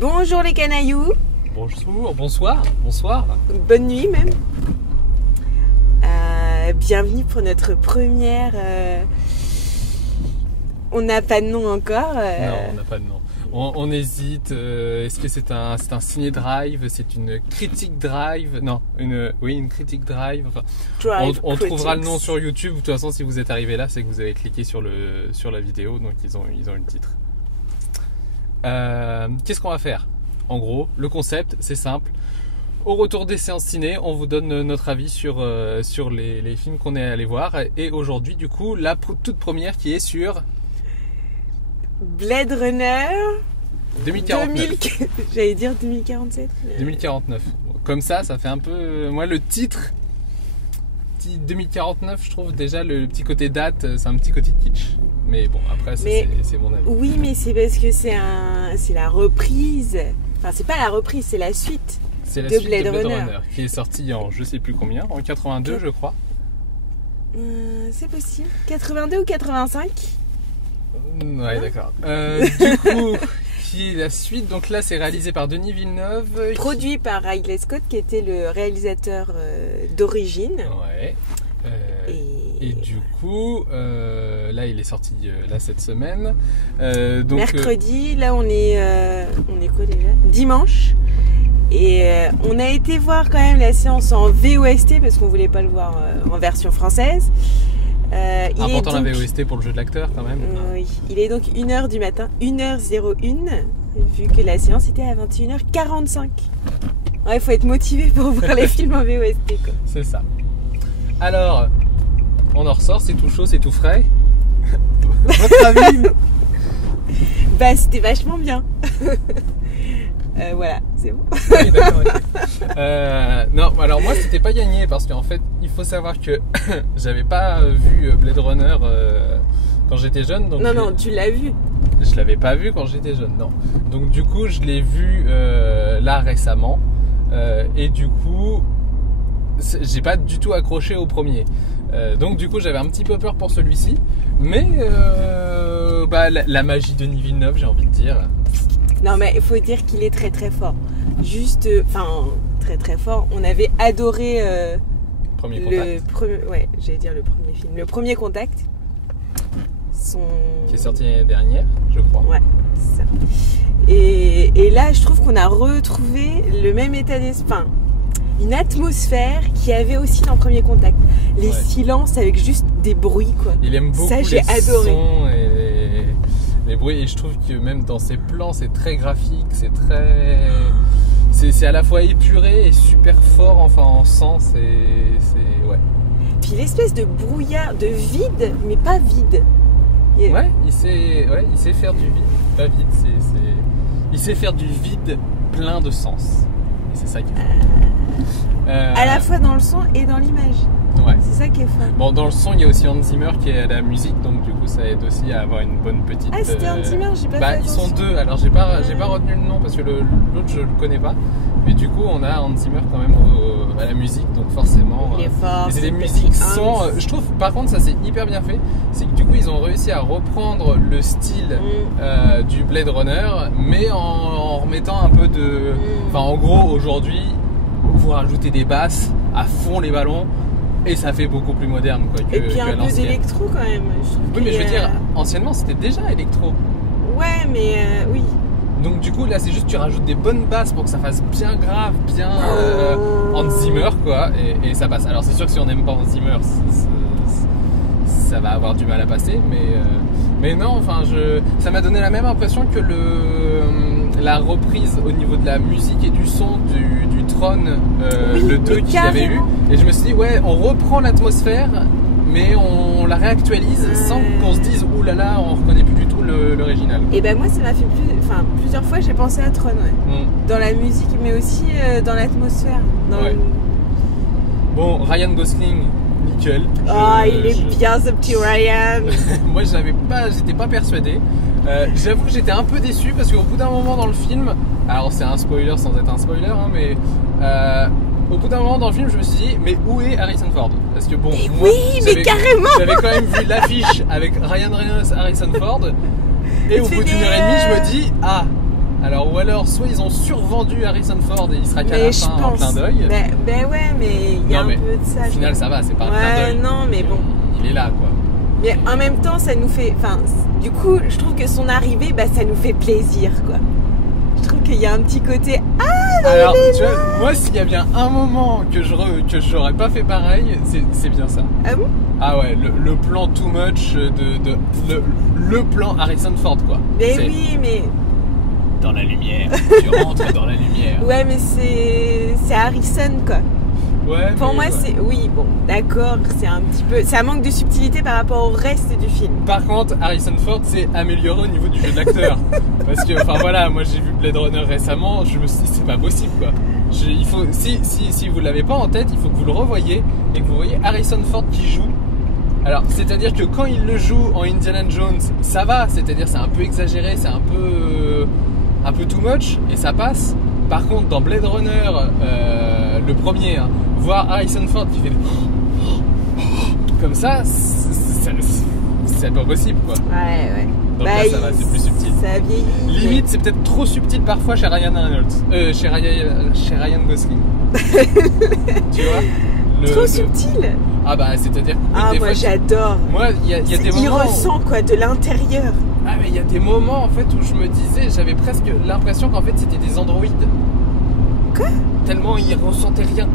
Bonjour les canailloux. Bonjour, bonsoir. Bonne nuit même. Bienvenue pour notre première... On n'a pas de nom encore. Non, on n'a pas de nom. On hésite. Est-ce que c'est un ciné-drive? C'est une critique drive? Non, une critique drive. Enfin, on trouvera le nom sur YouTube. De toute façon, si vous êtes arrivé là, c'est que vous avez cliqué sur la vidéo. Donc, ils ont le titre. Qu'est-ce qu'on va faire? En gros, le concept, c'est simple. Au retour des séances ciné, on vous donne notre avis sur les films qu'on est allé voir. Et aujourd'hui, du coup, la toute première qui est sur... Blade Runner 2049. J'allais dire 2047. 2049. Comme ça fait un peu... Moi, le titre 2049, je trouve déjà le petit côté date, c'est un petit côté kitsch. Mais bon, après, c'est mon avis. Oui, mais c'est parce que c'est la reprise. Enfin, c'est pas la reprise, c'est la suite. C'est la suite de Blade Runner qui est sortie en je sais plus combien, en 82, je crois. C'est possible. 82 ou 85. Ouais, d'accord. Du coup, qui est la suite? Donc là, c'est réalisé par Denis Villeneuve. Produit par Ridley Scott, qui était le réalisateur d'origine. Ouais. Et du coup, là, il est sorti cette semaine. Donc, mercredi, là, on est quoi déjà? Dimanche. Et on a été voir quand même la séance en VOST parce qu'on voulait pas le voir en version française. Important la VOST pour le jeu de l'acteur quand même. Oui, il est donc 1h du matin, 1h01, vu que la séance était à 21h45. Ouais, il faut être motivé pour voir les films en VOST, quoi. C'est ça. Alors, on en ressort, c'est tout chaud, c'est tout frais. Votre avis? Bah, c'était vachement bien. Voilà, c'est bon. Oui, d'accord, okay. Non, alors moi c'était pas gagné parce qu'en fait il faut savoir que j'avais pas vu Blade Runner quand j'étais jeune. Donc non, tu l'as vu. Je l'avais pas vu quand j'étais jeune, non. Donc du coup je l'ai vu là récemment et du coup j'ai pas du tout accroché au premier. Donc du coup j'avais un petit peu peur pour celui-ci, mais la magie de Denis Villeneuve, j'ai envie de dire. Non, mais il faut dire qu'il est très très fort. Juste, très très fort. On avait adoré Premier Contact. J'allais dire le premier film. Le Premier Contact. Qui est sorti l'année dernière, je crois. Ouais, c'est ça. Et là, je trouve qu'on a retrouvé le même état d'esprit. Une atmosphère qu'il y avait aussi dans le Premier Contact. Les silences avec juste des bruits, quoi. Il aime beaucoup ça, j'ai adoré. Sons et les bruits, et je trouve que même dans ses plans c'est très graphique, c'est à la fois épuré et super fort, enfin en sens, ouais. Puis l'espèce de brouillard, de vide, mais pas vide. Ouais, il sait faire du vide, pas vide, il sait faire du vide plein de sens. Et c'est ça qui est fort. À la fois dans le son et dans l'image. Ouais. C'est ça qui est fort. Bon, dans le son, il y a aussi Hans Zimmer qui est à la musique, donc du coup, ça aide aussi à avoir une bonne petite. Ah, c'était Hans Zimmer, j'ai pas fait ils sont deux. Alors, j'ai pas retenu le nom parce que l'autre, je le connais pas. Mais du coup, on a Hans Zimmer quand même à la musique, donc forcément. Il est fort. Et c'est des musiques sans. Je trouve, par contre, ça c'est hyper bien fait. C'est que du coup, ils ont réussi à reprendre le style du Blade Runner, mais en remettant un peu de. Enfin, en gros, aujourd'hui, vous rajoutez des basses à fond les ballons. Et ça fait beaucoup plus moderne, quoi, et puis un peu d'électro quand même. Oui, mais je veux dire, anciennement c'était déjà électro. Ouais, mais oui. Donc du coup là c'est juste tu rajoutes des bonnes basses pour que ça fasse bien grave, bien Hans Zimmer, quoi, et ça passe. Alors c'est sûr que si on n'aime pas Hans Zimmer, ça va avoir du mal à passer, mais non, enfin ça m'a donné la même impression que la reprise au niveau de la musique et du son du Tron, le 2 qu'il y avait eu, et je me suis dit ouais, on reprend l'atmosphère mais on la réactualise sans qu'on se dise oulala, on reconnaît plus du tout l'original. Et ben moi ça m'a fait plusieurs fois j'ai pensé à Tron, dans la musique mais aussi dans l'atmosphère. Bon, Ryan Gosling, nickel. Il est bien ce petit Ryan. Moi j'étais pas persuadé. J'avoue que j'étais un peu déçu parce qu'au bout d'un moment dans le film, alors c'est un spoiler sans être un spoiler, mais au bout d'un moment dans le film je me suis dit mais où est Harrison Ford? Parce que bon, moi, mais carrément j'avais quand même vu l'affiche avec Ryan Reynolds, Harrison Ford, et au bout d'une heure et demie je me dis Alors, ou alors, soit ils ont survendu Harrison Ford et il sera qu'à la fin en clin d'œil. Ben ouais, mais il y a un peu de ça. Au final, ça va, c'est pas un clin d'œil. Non, mais bon. Il est là, quoi. Mais en même temps, ça nous fait... Enfin, du coup, je trouve que son arrivée, bah, ça nous fait plaisir, quoi. Je trouve qu'il y a un petit côté... Ah, alors, tu vois, moi, s'il y a bien un moment que j'aurais pas fait pareil, c'est bien ça. Ah bon? Ah ouais, le plan too much le plan Harrison Ford, quoi. Mais oui, mais... Dans la lumière, tu rentres dans la lumière. Ouais, mais c'est Harrison, quoi. Ouais, pour moi, ouais. c'est... Oui, bon, d'accord, c'est un petit peu... Ça manque de subtilité par rapport au reste du film. Par contre, Harrison Ford s'est amélioré au niveau du jeu de l'acteur. Parce que, enfin voilà, moi j'ai vu Blade Runner récemment, je me suis dit, c'est pas possible, quoi. Il faut, si vous l'avez pas en tête, il faut que vous le revoyiez et que vous voyez Harrison Ford qui joue. Alors, c'est-à-dire que quand il le joue en Indiana Jones, ça va, c'est-à-dire c'est un peu exagéré, c'est un peu too much et ça passe. Par contre, dans Blade Runner, le premier, hein, voir Harrison Ford qui fait comme ça, c'est pas possible, quoi. Ouais. Donc là, ça va, c'est plus subtil. Ça vieillit. Limite, c'est peut-être trop subtil parfois chez Ryan Reynolds, chez Ryan Gosling. Tu vois trop subtil. Ah bah, c'est-à-dire que moi fois, j'adore. Moi, il y a des moments. Il ressent quoi de l'intérieur. Ah mais il y a des moments en fait où je me disais, j'avais presque l'impression qu'en fait c'était des androïdes. Quoi? Tellement ils ressentaient rien.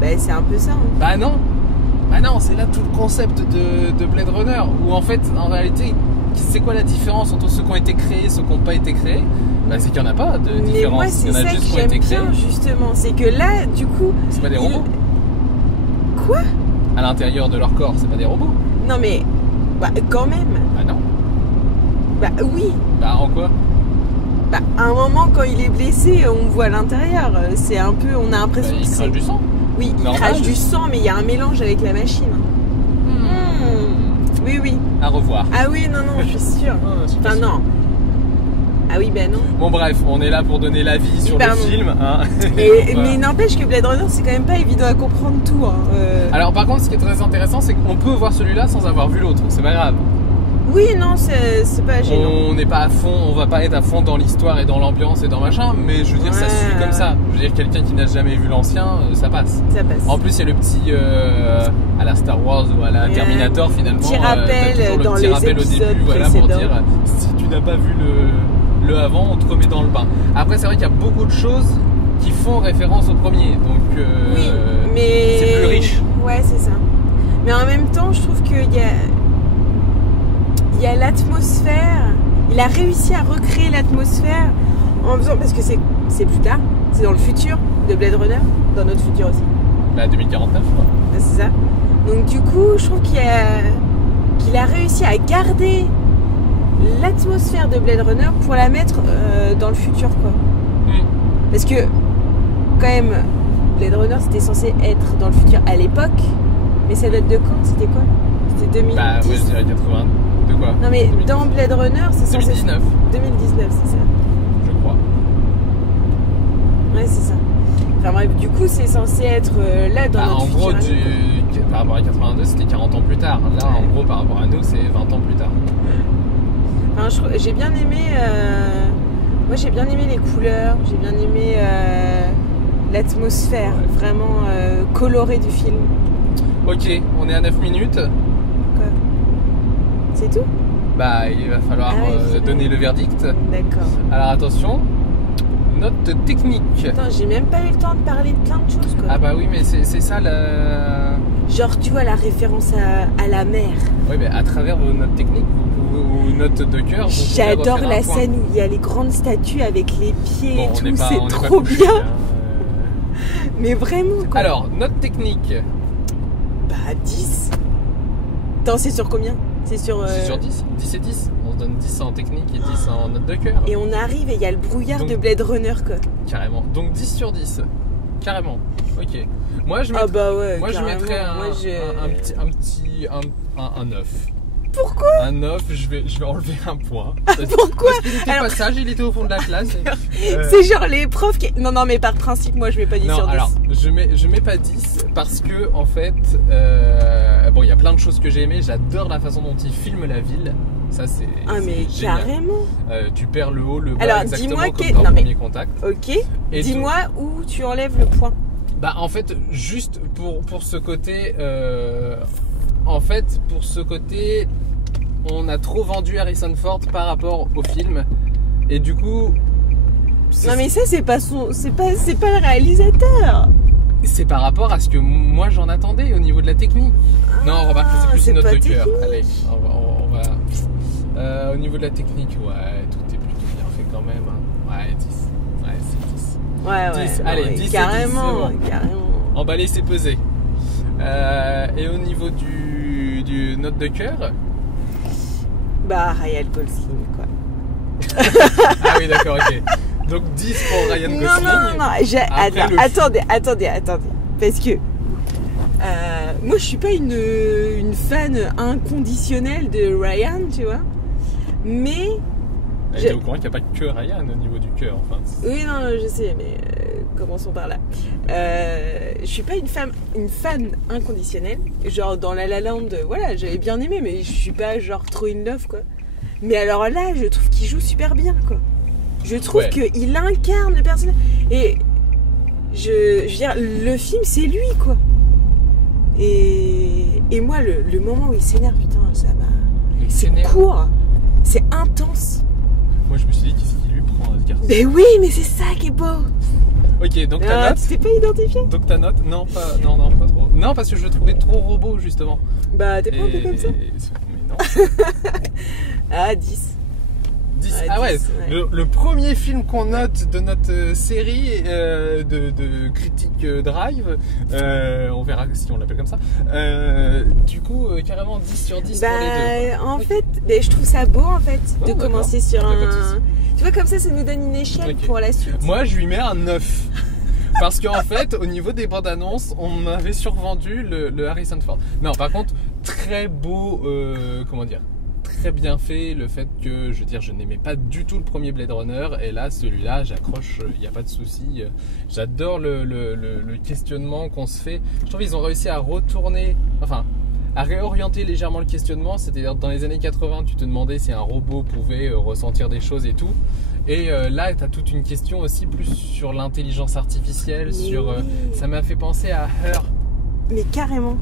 Bah c'est un peu ça. Hein. Bah non, c'est là tout le concept de Blade Runner où en fait en réalité c'est quoi la différence entre ceux qui ont été créés et ceux qui n'ont pas été créés? Bah c'est qu'il n'y en a pas de différence. Mais moi c'est ça que j'aime bien justement, c'est que là du coup... C'est pas des robots. Quoi? À l'intérieur de leur corps, c'est pas des robots. Non mais, bah quand même. Bah non. Bah oui. Bah en quoi? Bah à un moment quand il est blessé, on voit à l'intérieur, c'est un peu, on a l'impression que c'est... Il crache du sang. Oui, il crache du sang, mais il y a un mélange avec la machine. Oui. À revoir. Ah oui, non, je suis sûre. Enfin non. Ah oui, ben non. Bon bref, on est là pour donner l'avis sur le film. Hein. Mais n'empêche que Blade Runner, c'est quand même pas évident à comprendre tout. Hein. Alors par contre, ce qui est très intéressant, c'est qu'on peut voir celui-là sans avoir vu l'autre. C'est pas grave. Oui, non, c'est pas gênant. On n'est pas à fond, on va pas être à fond dans l'histoire et dans l'ambiance et dans machin, mais je veux dire, ça suit comme ça. Je veux dire, quelqu'un qui n'a jamais vu l'ancien, ça passe. Ça passe. En plus, il y a le petit, à la Star Wars ou à la Terminator finalement. Petit rappel dans les rappel au début, voilà, pour dire, si tu n'as pas vu le avant, on te remet dans le bain. Après, c'est vrai qu'il y a beaucoup de choses qui font référence au premier, donc oui, mais... c'est plus riche. Ouais, c'est ça. Mais en même temps, je trouve qu'il y a l'atmosphère. Il a réussi à recréer l'atmosphère en faisant, parce que c'est plus tard, c'est dans le futur de Blade Runner, dans notre futur aussi. Bah 2049, je crois. C'est ça. Donc du coup, je trouve qu'il a réussi à garder l'atmosphère de Blade Runner pour la mettre dans le futur, quoi. Parce que quand même, Blade Runner c'était censé être dans le futur à l'époque, mais ça date de quand? C'était quoi? C'était 2010. Bah ouais, je dirais 80. De quoi? Non mais 2010. Dans Blade Runner, c'est censé... 2019. 2019, c'est ça. Je crois. Ouais, c'est ça. Enfin bref, du coup, c'est censé être là dans notre futur. En gros, par rapport à 82, c'était 40 ans plus tard. Là, en gros, par rapport à nous, c'est 20 ans plus tard. Enfin, j'ai bien aimé... Moi, j'ai bien aimé les couleurs, j'ai bien aimé l'atmosphère, vraiment colorée du film. Ok, on est à 9 minutes. Quoi? C'est tout? Bah, il va falloir donner le verdict. D'accord. Alors attention, note technique. Attends, j'ai même pas eu le temps de parler de plein de choses, quoi. Ah bah oui, mais c'est ça le... Genre, tu vois, la référence à la mer. Oui, mais à travers vos notes techniques, vos notes de cœur... J'adore la scène où il y a les grandes statues avec les pieds et tout, c'est trop couché, bien. Hein, Mais vraiment, quoi. Alors, note technique. Bah, 10. Attends, c'est sur combien? C'est sur 10. 10 et 10. On se donne 10 en technique et 10 en note de cœur. Et on arrive et il y a le brouillard de Blade Runner, quoi. Carrément. Donc 10 sur 10. Carrément. Ok. Moi, je mettrais un 9. Pourquoi? Un 9, je vais enlever un point. Pourquoi? Parce qu'il était passage, il était au fond de la classe. C'est genre les profs qui... Non, mais par principe, moi, je mets pas 10 sur 10. Alors, je mets pas 10 parce que, en fait, bon, il y a plein de choses que j'ai aimées. J'adore la façon dont il filme la ville. Ça, c'est Ah, mais génial. carrément. Tu perds le haut, le bas, Alors, exactement dis-moi comme que- dans non, mais- Premier Contact. Ok. Et Dis-moi où tu enlèves le point. Bah en fait juste pour ce côté en fait pour ce côté on a trop vendu Harrison Ford par rapport au film et du coup Non mais ça c'est pas le réalisateur. c'est par rapport à ce que moi j'en attendais au niveau de la technique. Non remarque c'est plus c'est une note pas de cœur. technique. Allez on va au niveau de la technique ouais tout est plutôt bien fait quand même hein. Ouais 10 ouais c'est 10. Ouais 10, non, allez, mais 10 et 10, carrément, c'est bon. carrément. Emballé c'est pesé. Et au niveau du note de cœur. Bah Ryan Gosling quoi. Ah oui d'accord ok. Donc 10 pour Ryan Gosling. Non, attendez. Parce que moi je suis pas une fan inconditionnelle de Ryan, tu vois. Mais T'es au courant qu'il n'y a pas que Ryan au niveau du cœur enfin. oui non je sais mais commençons par là. Je suis pas une fan inconditionnelle. Genre dans La La Land, voilà j'avais bien aimé mais je suis pas genre trop in love quoi. Mais alors là je trouve qu'il joue super bien quoi. Je trouve qu'il incarne le personnage et je veux dire le film c'est lui quoi. Et moi le moment où il s'énerve putain ça m'a. C'est court, c'est intense. Moi je me suis dit qu'est-ce qu'il lui prend à ce garçon. Mais oui mais c'est ça qui est beau. Ok donc ta note. Tu t'es pas identifié? Donc ta note non pas trop. Non parce que je le trouvais trop robot justement. Bah t'es pas un peu comme ça. Mais non. Ah 10. 10. Ouais, ah ouais, 10, ouais. Le premier film qu'on note de notre série de critique Drive, on verra si on l'appelle comme ça. Du coup, carrément 10 sur 10 pour les deux. En fait, je trouve ça beau en fait de d'accord. commencer sur Y a pas de souci. Tu vois comme ça nous donne une échelle Ok. pour la suite. Moi, je lui mets un 9. Parce qu'en fait, au niveau des bandes annonces, on m'avait survendu le Harrison Ford. Non, par contre, très beau, comment dire, très bien fait le fait que, je veux dire, je n'aimais pas du tout le premier Blade Runner et là, celui-là, j'accroche, il n'y a pas de souci. J'adore le questionnement qu'on se fait. Je trouve qu'ils ont réussi à retourner, enfin, à réorienter légèrement le questionnement. C'est-à-dire, dans les années 80, tu te demandais si un robot pouvait ressentir des choses et tout. Et là, tu as toute une question aussi plus sur l'intelligence artificielle, sur ça m'a fait penser à Her. Mais carrément.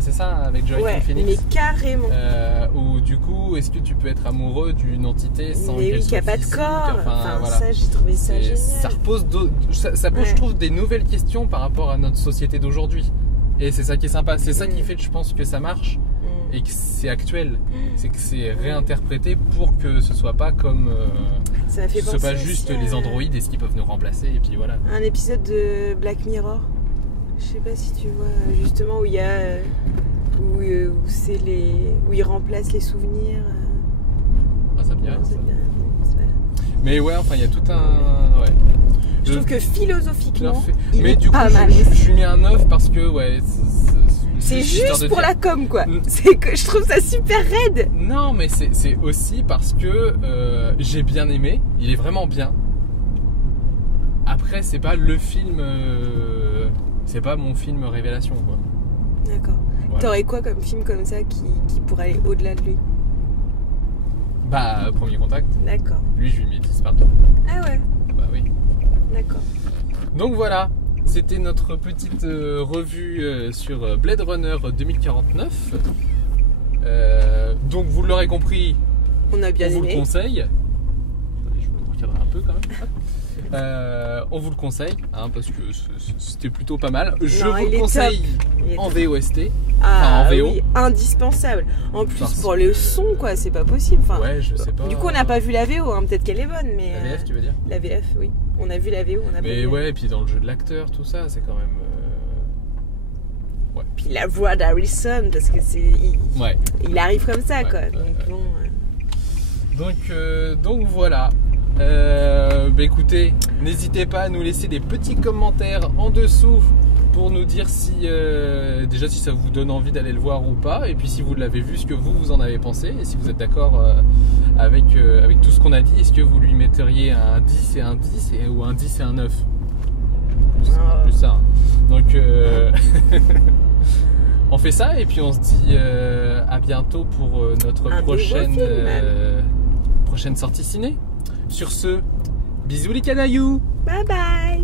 C'est ça, avec Joaquin Phoenix. Mais carrément. Où du coup, est-ce que tu peux être amoureux d'une entité sans mais qu'elle oui, qu'il soit n'y a pas de physique, corps. Enfin, voilà. ça, j'ai trouvé ça génial. Ça repose, ça pose, je trouve, des nouvelles questions par rapport à notre société d'aujourd'hui. Et c'est ça qui est sympa. C'est ça qui fait, je pense, que ça marche et que c'est actuel. C'est que c'est réinterprété pour que ce soit pas comme. Ça m'a fait ce soit pas juste les androïdes et ce qui peuvent nous remplacer et puis voilà. Un épisode de Black Mirror. Je sais pas si tu vois justement où il y a où c'est où ils remplacent les souvenirs. Ah, ça me dit rien, ça. Ouais. Mais ouais, enfin il y a tout un. Ouais. Je trouve que philosophiquement, il mais est du coup, pas mal. je lui mets un 9 parce que ouais. C'est juste pour la com quoi. Mm. C'est que je trouve ça super raide. Non, mais c'est aussi parce que j'ai bien aimé. Il est vraiment bien. Après, c'est pas le film. C'est pas mon film révélation quoi. D'accord. Voilà. T'aurais quoi comme film comme ça qui pourrait aller au-delà de lui? Bah, Premier Contact. D'accord. Lui, je lui mets 10 partout. Ah ouais. Bah oui. D'accord. Donc voilà. C'était notre petite revue sur Blade Runner 2049. Donc vous l'aurez compris, On a bien on vous le aimé. conseille. Attendez, je me recadrer un peu quand même. On vous le conseille hein, parce que c'était plutôt pas mal. Je Non, vous il le est conseille Il est en top. VOST. Ah, en VO. oui, indispensable. En plus Parce pour le que- son quoi, c'est pas possible. Enfin, Ouais, je sais pas. du coup on n'a pas vu la VO, hein. Peut-être qu'elle est bonne, mais La VF, tu veux dire? la VF, oui. On a vu la VO, on a pas Mais vu. ouais, et puis dans le jeu de l'acteur, tout ça, c'est quand même. Puis la voix d'Harrison, parce que Ouais. il arrive comme ça Ouais, quoi. ouais, Donc bon. Donc voilà. Bah écoutez, n'hésitez pas à nous laisser des petits commentaires en dessous pour nous dire si déjà si ça vous donne envie d'aller le voir ou pas, et puis si vous l'avez vu, ce que vous en avez pensé, et si vous êtes d'accord avec tout ce qu'on a dit, est-ce que vous lui metteriez un 10 et un 10 ou un 10 et un 9 plus ça. Hein. Donc On fait ça et puis on se dit à bientôt pour notre prochaine sortie ciné. Sur ce, bisous les canailloux. Bye bye.